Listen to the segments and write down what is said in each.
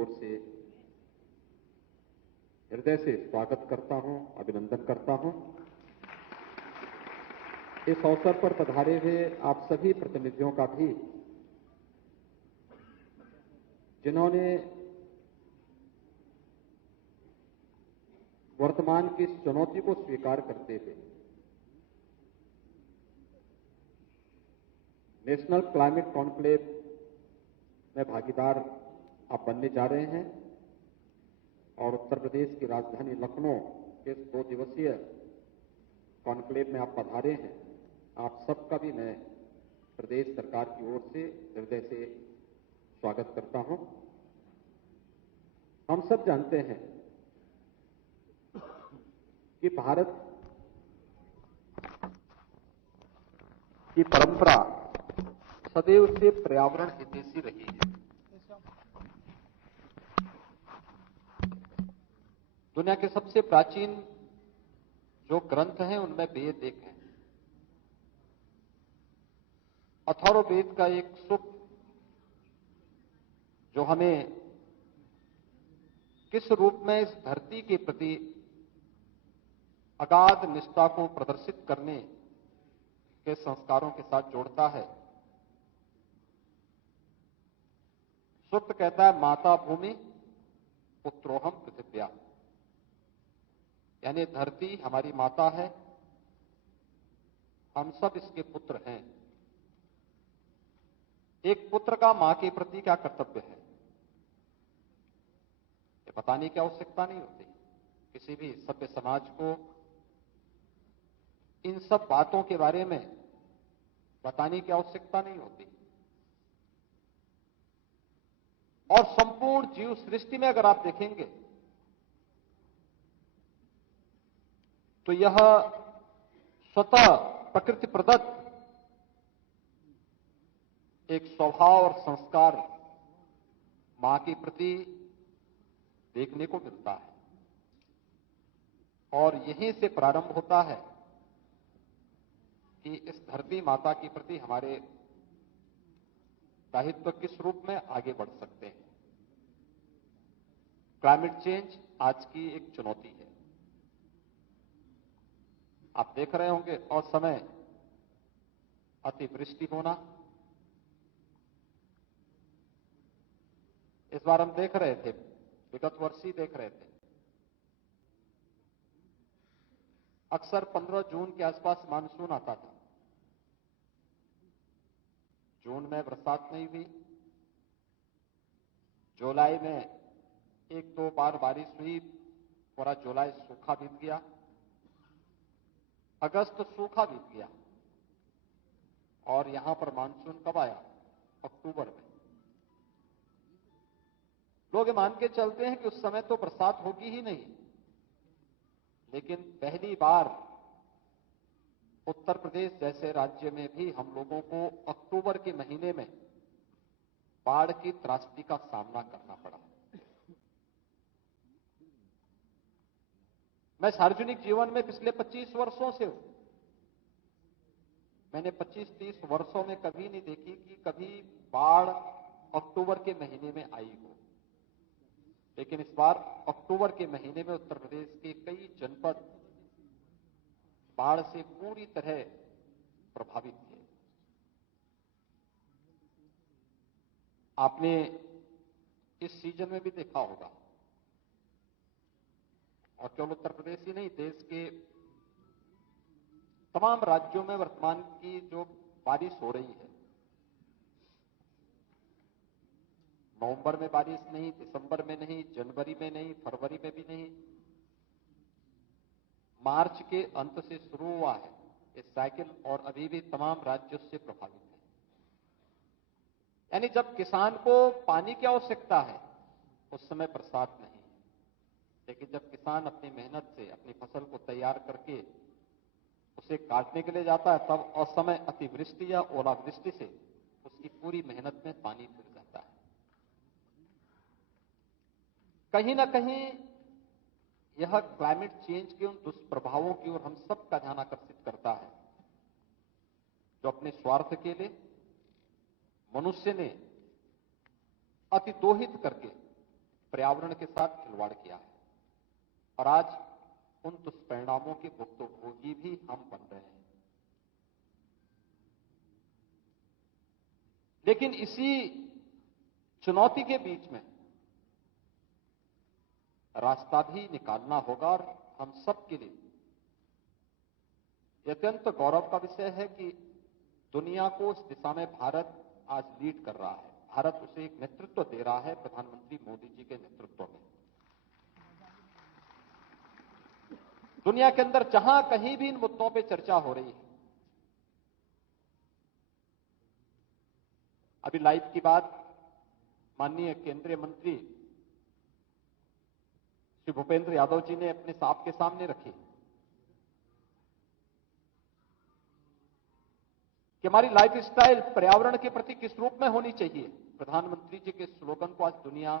ओर से हृदय से स्वागत करता हूं, अभिनंदन करता हूं। इस अवसर पर पधारे हुए आप सभी प्रतिनिधियों का भी, जिन्होंने वर्तमान की इस चुनौती को स्वीकार करते हुए नेशनल क्लाइमेट कॉन्क्लेव में भागीदार आप बनने जा रहे हैं और उत्तर प्रदेश की राजधानी लखनऊ के 2 दिवसीय कॉन्क्लेव में आप पधारे हैं। आप सबका भी मैं प्रदेश सरकार की ओर से हृदय से स्वागत करता हूं। हम सब जानते हैं कि भारत की परंपरा सदैव से पर्यावरण हितैषी रही है। दुनिया के सबसे प्राचीन जो ग्रंथ हैं उनमें वेद एक है। अथर्ववेद का एक सूक्त जो हमें किस रूप में इस धरती के प्रति अगाध निष्ठा को प्रदर्शित करने के संस्कारों के साथ जोड़ता है। सूक्त कहता है, माता भूमि पुत्रोहम पृथिव्या, यानी धरती हमारी माता है, हम सब इसके पुत्र हैं। एक पुत्र का मां के प्रति क्या कर्तव्य है, ये बताने की आवश्यकता नहीं होती। किसी भी सभ्य समाज को इन सब बातों के बारे में बताने की आवश्यकता नहीं होती। और संपूर्ण जीव सृष्टि में अगर आप देखेंगे तो यह स्वतः प्रकृति प्रदत्त एक स्वभाव और संस्कार मां के प्रति देखने को मिलता है। और यहीं से प्रारंभ होता है कि इस धरती माता के प्रति हमारे दायित्व किस रूप में आगे बढ़ सकते हैं। क्लाइमेट चेंज आज की एक चुनौती है। आप देख रहे होंगे असमय अतिवृष्टि होना, इस बार हम देख रहे थे, विगत वर्ष ही देख रहे थे, अक्सर 15 जून के आसपास मानसून आता था। जून में बरसात नहीं हुई, जुलाई में 1-2 बार बारिश हुई, पूरा जुलाई सूखा बीत गया, अगस्त सूखा बीत गया, और यहां पर मानसून कब आया? अक्टूबर में। लोग ये मान के चलते हैं कि उस समय तो बरसात होगी ही नहीं, लेकिन पहली बार उत्तर प्रदेश जैसे राज्य में भी हम लोगों को अक्टूबर के महीने में बाढ़ की त्रासदी का सामना करना पड़ा। मैं सार्वजनिक जीवन में पिछले 25 वर्षों से हूं, मैंने 25-30 वर्षों में कभी नहीं देखी कि कभी बाढ़ अक्टूबर के महीने में आई हो। लेकिन इस बार अक्टूबर के महीने में उत्तर प्रदेश के कई जनपद बाढ़ से पूरी तरह प्रभावित थे। आपने इस सीजन में भी देखा होगा, और केवल उत्तर प्रदेश ही नहीं, देश के तमाम राज्यों में वर्तमान की जो बारिश हो रही है, नवंबर में बारिश नहीं, दिसंबर में नहीं, जनवरी में नहीं, फरवरी में भी नहीं, मार्च के अंत से शुरू हुआ है ये साइकिल, और अभी भी तमाम राज्यों से प्रभावित है। यानी जब किसान को पानी की आवश्यकता है उस समय बरसात नहीं है, लेकिन जब किसान अपनी मेहनत से अपनी फसल को तैयार करके उसे काटने के लिए जाता है, तब असमय अतिवृष्टि या ओलावृष्टि से उसकी पूरी मेहनत में पानी फिर जाता है। कहीं ना कहीं यह क्लाइमेट चेंज के उन दुष्प्रभावों की ओर हम सबका ध्यान आकर्षित करता है, जो अपने स्वार्थ के लिए मनुष्य ने अतिदोहित करके पर्यावरण के साथ खिलवाड़ किया है और आज उन दुष्परिणामों के भुक्तभोगी भी हम बन रहे हैं। लेकिन इसी चुनौती के बीच में रास्ता भी निकालना होगा और हम सब के लिए अत्यंत गौरव का विषय है कि दुनिया को इस दिशा में भारत आज लीड कर रहा है। भारत उसे एक नेतृत्व दे रहा है प्रधानमंत्री मोदी जी के नेतृत्व में। दुनिया के अंदर जहां कहीं भी इन मुद्दों पे चर्चा हो रही है, अभी लाइव की बात माननीय केंद्रीय मंत्री श्री भूपेंद्र यादव जी ने अपने आपके सामने रखी कि हमारी लाइफस्टाइल पर्यावरण के प्रति किस रूप में होनी चाहिए। प्रधानमंत्री जी के स्लोगन को आज दुनिया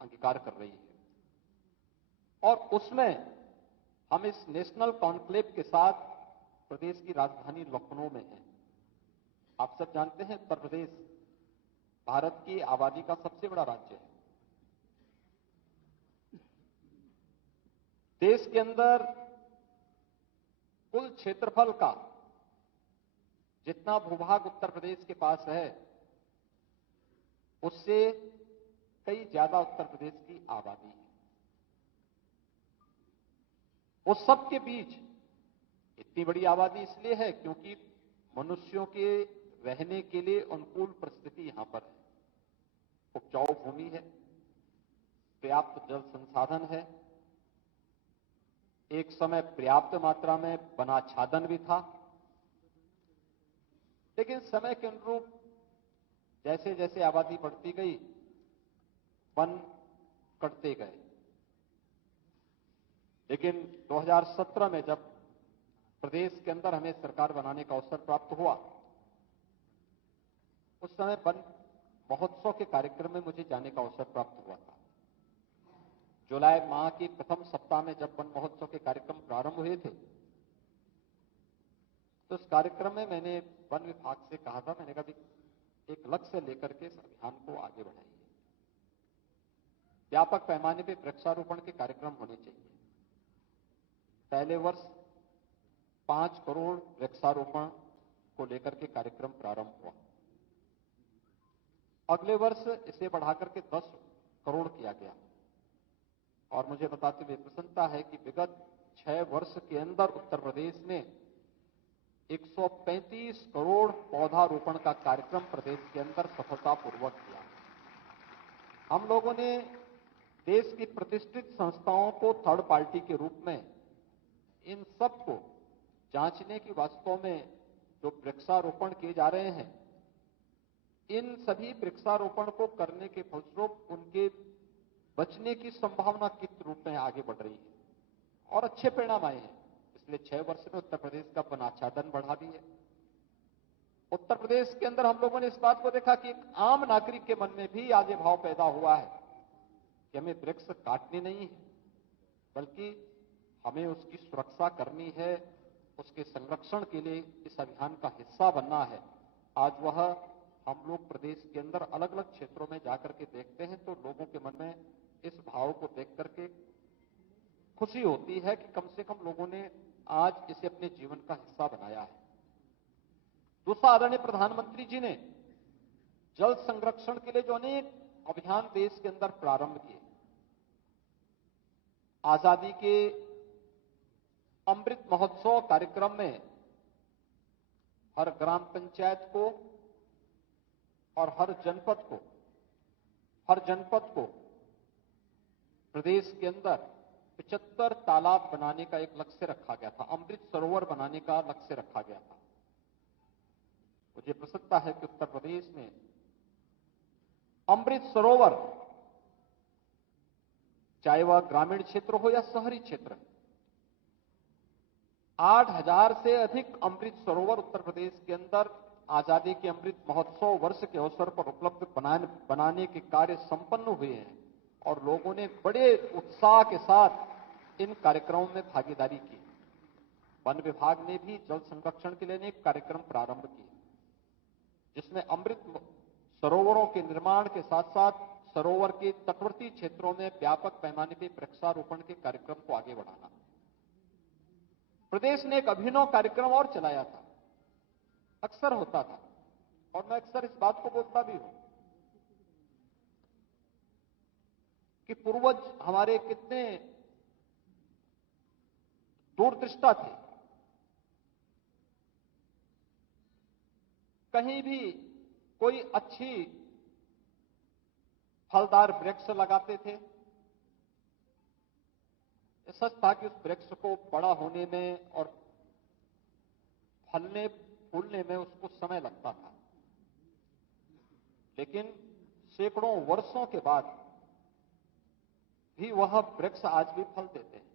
अंगीकार कर रही है और उसमें हम इस नेशनल कॉन्क्लेव के साथ प्रदेश की राजधानी लखनऊ में हैं। आप सब जानते हैं उत्तर प्रदेश भारत की आबादी का सबसे बड़ा राज्य है। देश के अंदर कुल क्षेत्रफल का जितना भूभाग उत्तर प्रदेश के पास है उससे कई ज्यादा उत्तर प्रदेश की आबादी है। उस सब के बीच इतनी बड़ी आबादी इसलिए है क्योंकि मनुष्यों के रहने के लिए अनुकूल परिस्थिति यहां पर है। उपजाऊ भूमि है, पर्याप्त जल संसाधन है, एक समय पर्याप्त मात्रा में वनाच्छादन भी था। लेकिन समय के अनुरूप जैसे जैसे आबादी बढ़ती गई वन कटते गए। लेकिन 2017 में जब प्रदेश के अंदर हमें सरकार बनाने का अवसर प्राप्त हुआ, उस समय वन महोत्सव के कार्यक्रम में मुझे जाने का अवसर प्राप्त हुआ था। जुलाई माह के प्रथम सप्ताह में जब वन महोत्सव के कार्यक्रम प्रारंभ हुए थे तो उस कार्यक्रम में मैंने वन विभाग से कहा था, मैंने कहा एक लक्ष्य लेकर के इस अभियान को आगे बढ़ाइए। व्यापक पैमाने पर वृक्षारोपण के कार्यक्रम होने चाहिए। पहले वर्ष 5 करोड़ वृक्षारोपण को लेकर के कार्यक्रम प्रारंभ हुआ। अगले वर्ष इसे बढ़ाकर के 10 करोड़ किया गया और मुझे बताते हुए प्रसन्नता है कि विगत 6 वर्ष के अंदर उत्तर प्रदेश ने 135 करोड़ पौधारोपण का कार्यक्रम प्रदेश के अंदर सफलतापूर्वक किया। हम लोगों ने देश की प्रतिष्ठित संस्थाओं को थर्ड पार्टी के रूप में इन सब को जांचने की वास्तव में जो वृक्षारोपण किए जा रहे हैं, इन सभी वृक्षारोपण को करने के फलस्वरूप उनके बचने की संभावना किस रूप में आगे बढ़ रही है और अच्छे परिणाम आए हैं। पिछले 6 वर्ष में उत्तर प्रदेश का वनाच्छादन बढ़ा भी है। उत्तर प्रदेश के अंदर हम लोगों ने इस बात को देखा कि एक आम नागरिक के मन में भी आज ये भाव पैदा हुआ है कि हमें वृक्ष काटने नहीं है, बल्कि हमें उसकी सुरक्षा करनी है, उसके संरक्षण के लिए इस अभियान का हिस्सा बनना है। आज वह हम लोग प्रदेश के अंदर अलग अलग क्षेत्रों में जाकर के देखते हैं तो लोगों के मन में इस भाव को देख करके खुशी होती है कि कम से कम लोगों ने आज इसे अपने जीवन का हिस्सा बनाया है। दूसरा, आदरणीय प्रधानमंत्री जी ने जल संरक्षण के लिए जो अनेक अभियान देश के अंदर प्रारंभ किए, आजादी के अमृत महोत्सव कार्यक्रम में हर ग्राम पंचायत को और हर जनपद को प्रदेश के अंदर 75 तालाब बनाने का एक लक्ष्य रखा गया था, अमृत सरोवर बनाने का लक्ष्य रखा गया था। मुझे प्रसन्नता है कि उत्तर प्रदेश में अमृत सरोवर, चाहे वह ग्रामीण क्षेत्र हो या शहरी क्षेत्र, 8000 से अधिक अमृत सरोवर उत्तर प्रदेश के अंदर आजादी के अमृत महोत्सव वर्ष के अवसर पर उपलब्ध बनाने के कार्य संपन्न हुए हैं और लोगों ने बड़े उत्साह के साथ इन कार्यक्रमों में भागीदारी की। वन विभाग ने भी जल संरक्षण के लिए अनेक कार्यक्रम प्रारंभ किए, जिसमें अमृत सरोवरों के निर्माण के साथ साथ सरोवर के तटवर्ती क्षेत्रों में व्यापक पैमाने पर वृक्षारोपण के कार्यक्रम को आगे बढ़ाना। प्रदेश ने एक अभिनव कार्यक्रम और चलाया था, अक्सर होता था और मैं अक्सर इस बात को बोलता भी हूं कि पूर्वज हमारे कितने दूरदृष्टा थे। कहीं भी कोई अच्छी फलदार वृक्ष लगाते थे, सच था कि उस वृक्ष को बड़ा होने में और फलने फूलने में उसको समय लगता था, लेकिन सैकड़ों वर्षों के बाद भी वह वृक्ष आज भी फल देते हैं।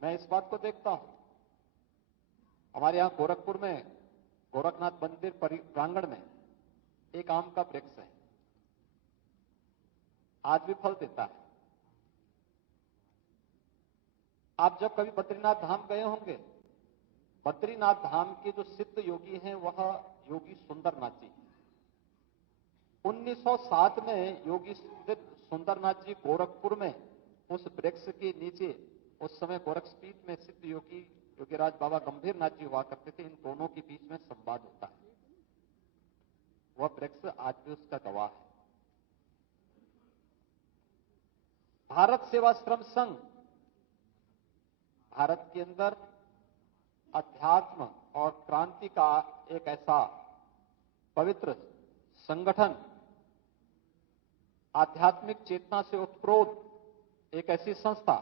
मैं इस बात को देखता हूं। हमारे यहां गोरखपुर में गोरखनाथ मंदिर प्रांगण में एक आम का वृक्ष है, आज भी फल देता है। आप जब कभी बद्रीनाथ धाम गए होंगे, बद्रीनाथ धाम के जो सिद्ध योगी हैं वह योगी सुंदरनाथ जी। 1907 में योगी सुंदरनाथ जी गोरखपुर में उस वृक्ष के नीचे, उस समय गोरखपीठ में सिद्ध योगी योगीराज बाबा गंभीरनाथ जी हुआ करते थे। इन दोनों के बीच में संवाद होता है। वह वृक्ष आज भी उसका गवाह है। भारत सेवाश्रम संघ भारत के अंदर अध्यात्म और क्रांति का एक ऐसा पवित्र संगठन, आध्यात्मिक चेतना से उत्प्रोत एक ऐसी संस्था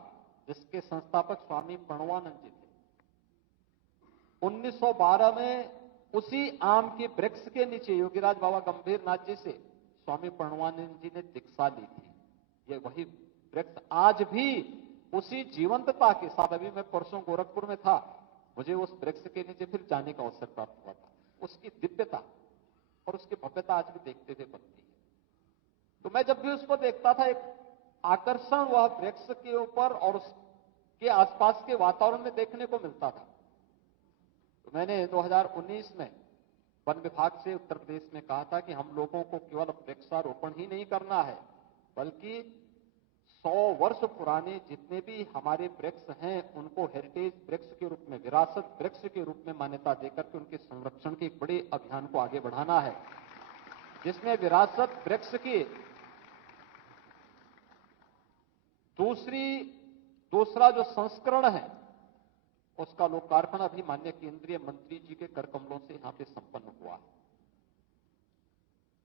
जिसके संस्थापक स्वामी प्रणवानंद जी थे। 1912 में उसी आम के वृक्ष के नीचे योगीराज बाबा गंभीरनाथ जी से स्वामी प्रणवानंद जी ने दीक्षा ली थी। ये वही वृक्ष आज भी उसी जीवंतता के साथ, अभी मैं परसों गोरखपुर में था, मुझे उस वृक्ष के नीचे फिर जाने का अवसर प्राप्त हुआ था। उसकी दिव्यता और उसकी भव्यता आज भी देखते हुए बनती है। तो मैं जब भी उसको देखता था, एक आकर्षण वह वृक्ष के ऊपर और उसके आसपास के वातावरण में देखने को मिलता था। तो मैंने 2019 में वन विभाग से उत्तर प्रदेश में कहा था कि हम लोगों को केवल वृक्षारोपण ही नहीं करना है, बल्कि 100 वर्ष पुराने जितने भी हमारे वृक्ष हैं उनको हेरिटेज वृक्ष के रूप में, विरासत वृक्ष के रूप में मान्यता देकर के उनके संरक्षण के एक बड़े अभियान को आगे बढ़ाना है, जिसमें विरासत वृक्ष की दूसरा जो संस्करण है उसका लोकार्पण अभी माननीय केंद्रीय मंत्री जी के कर कमलों से यहां पे संपन्न हुआ है।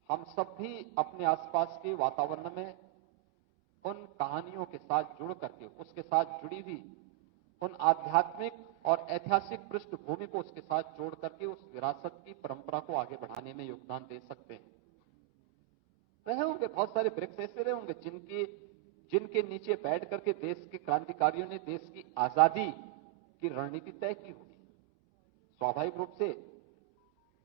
हम सब भी अपने आसपास के वातावरण में उन कहानियों के साथ जुड़ करके, उसके साथ जुड़ी हुई उन आध्यात्मिक और ऐतिहासिक पृष्ठभूमि को उसके साथ जोड़ करके उस विरासत की परंपरा को आगे बढ़ाने में योगदान दे सकते हैं। रहे होंगे बहुत सारे वृक्ष ऐसे रहे होंगे जिनके नीचे बैठ करके देश के क्रांतिकारियों ने देश की आजादी की रणनीति तय की होगी। स्वाभाविक रूप से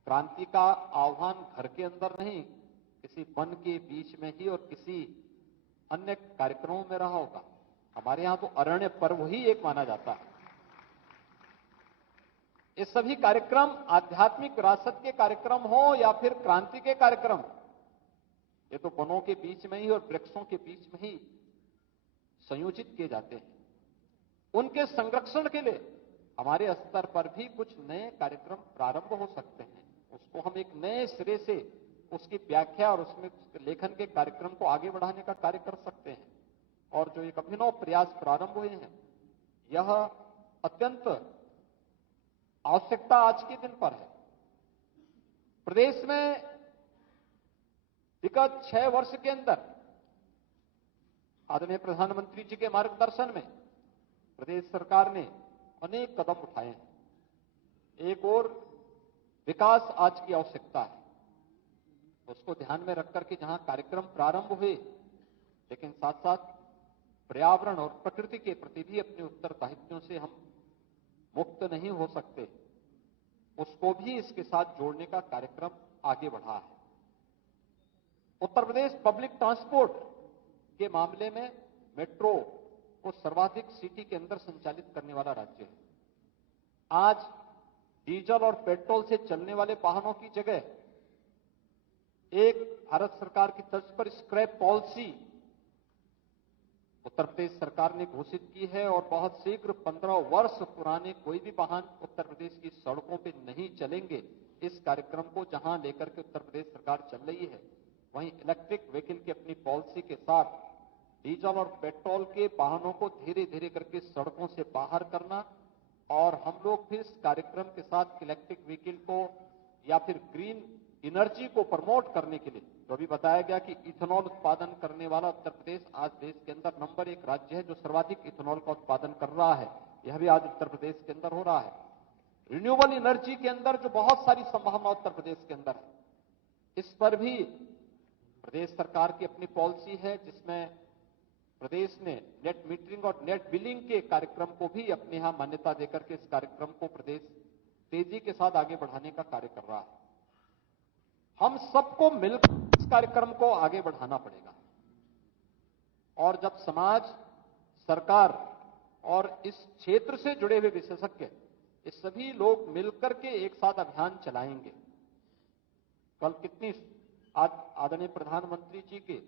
क्रांति का आह्वान घर के अंदर नहीं, किसी वन के बीच में ही और किसी अन्य कार्यक्रमों में रहा होगा। हमारे यहां तो अरण्य पर्व ही एक माना जाता है। ये सभी कार्यक्रम आध्यात्मिक विरासत के कार्यक्रम हो या फिर क्रांति के कार्यक्रम, ये तो वनों के बीच में ही और वृक्षों के बीच में ही संयोजित किए जाते हैं। उनके संरक्षण के लिए हमारे स्तर पर भी कुछ नए कार्यक्रम प्रारंभ हो सकते हैं। उसको हम एक नए सिरे से उसकी व्याख्या और उसमें लेखन के कार्यक्रम को आगे बढ़ाने का कार्य कर सकते हैं। और जो एक अभिनव प्रयास प्रारंभ हुए हैं, यह अत्यंत आवश्यकता आज के दिन पर है। प्रदेश में विगत 6 वर्ष के अंदर आदरणीय प्रधानमंत्री जी के मार्गदर्शन में प्रदेश सरकार ने अनेक कदम उठाए हैं। एक और विकास आज की आवश्यकता है, उसको ध्यान में रखकर के जहां कार्यक्रम प्रारंभ हुए, लेकिन साथ साथ पर्यावरण और प्रकृति के प्रति भी अपने उत्तरदायित्वों से हम मुक्त नहीं हो सकते, उसको भी इसके साथ जोड़ने का कार्यक्रम आगे बढ़ा है। उत्तर प्रदेश पब्लिक ट्रांसपोर्ट के मामले में मेट्रो को सर्वाधिक सिटी के अंदर संचालित करने वाला राज्य है। आज डीजल और पेट्रोल से चलने वाले वाहनों की जगह एक भारत सरकार की तर्ज पर स्क्रैप पॉलिसी उत्तर प्रदेश सरकार ने घोषित की है और बहुत शीघ्र 15 वर्ष पुराने कोई भी वाहन उत्तर प्रदेश की सड़कों पे नहीं चलेंगे। इस कार्यक्रम को जहां लेकर के उत्तर प्रदेश सरकार चल रही है, वहीं इलेक्ट्रिक व्हीकल की अपनी पॉलिसी के साथ डीजल और पेट्रोल के वाहनों को धीरे धीरे करके सड़कों से बाहर करना, और हम लोग भी इस कार्यक्रम के साथ इलेक्ट्रिक व्हीकल को या फिर ग्रीन एनर्जी को प्रमोट करने के लिए, जो अभी बताया गया कि इथेनॉल उत्पादन करने वाला उत्तर प्रदेश आज देश के अंदर नंबर 1 राज्य है जो सर्वाधिक इथेनॉल का उत्पादन कर रहा है। यह भी आज उत्तर प्रदेश के अंदर हो रहा है। रिन्यूएबल एनर्जी के अंदर जो बहुत सारी संभावना उत्तर प्रदेश के अंदर है, इस पर भी प्रदेश सरकार की अपनी पॉलिसी है, जिसमें प्रदेश ने नेट मीटरिंग और नेट बिलिंग के कार्यक्रम को भी अपने यहां मान्यता देकर के इस कार्यक्रम को प्रदेश तेजी के साथ आगे बढ़ाने का कार्य कर रहा है। हम सबको मिलकर इस कार्यक्रम को आगे बढ़ाना पड़ेगा, और जब समाज, सरकार और इस क्षेत्र से जुड़े हुए विशेषज्ञ, ये सभी लोग मिलकर के एक साथ अभियान चलाएंगे। कल कितनी आदरणीय प्रधानमंत्री जी के